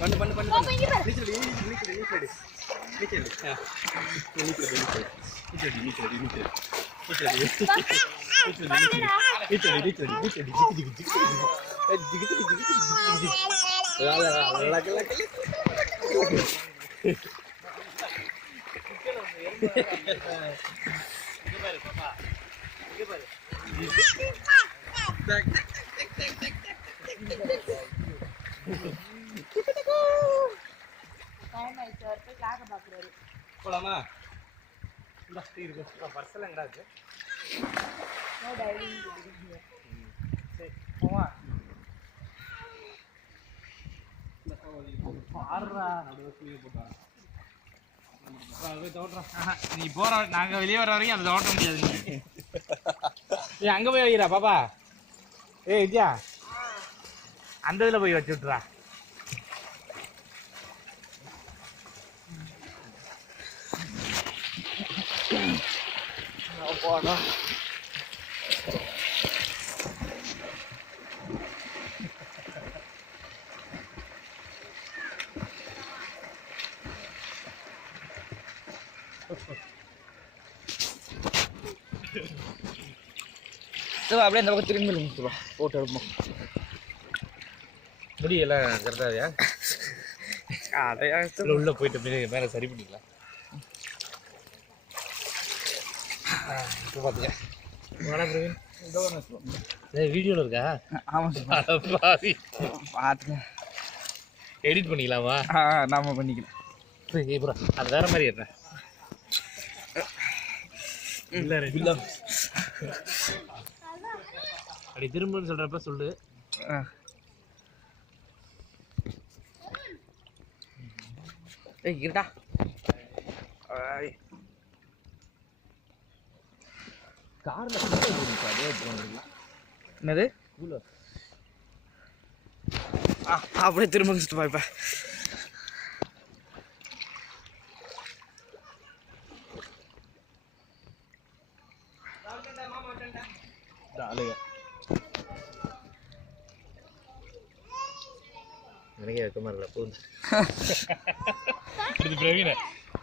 பண்ணு பண்ணு பண்ணு நீச்சல் நீச்சல் நீச்சல் நீச்சல் போலாமா? பர்சல் எங்கடா இருக்கு? சரி போவா. நீ போற நாங்க வெளியே வர வரைக்கும் அதை ஓட்ட முடியாது. நீ அங்க போய் வைக்கிறா பாப்பா. ஏய் வித்யா அந்த இதுல போய் வச்சு விட்டுறா. போனா அப்படியே இந்த பக்கம் திரும்பி போட்டோ எடுப்போம். முடியெல்லாம் கரெக்டாக அடையாளத்தில் உள்ள போயிட்டு மேலே சரி பண்ணிக்கலாம். இப்போ பார்த்துக்க வீடியோவில் இருக்கா? ஆமாம் பாவி பார்த்துக்க. எடிட் பண்ணிக்கலாமா? நாம பண்ணிக்கலாம். ப்ரோ அது வேற மாதிரி என்ன இல்லை இல்லை அப்படி திரும்பன்னு சொல்கிறப்ப சொல்லு. இருடா காரில் என்னது அப்படியே திரும்ப சுற்றுப்பா. இப்போ அழுக எனக்கே வெக்கமா இருக்கல. போகுது பிரவீன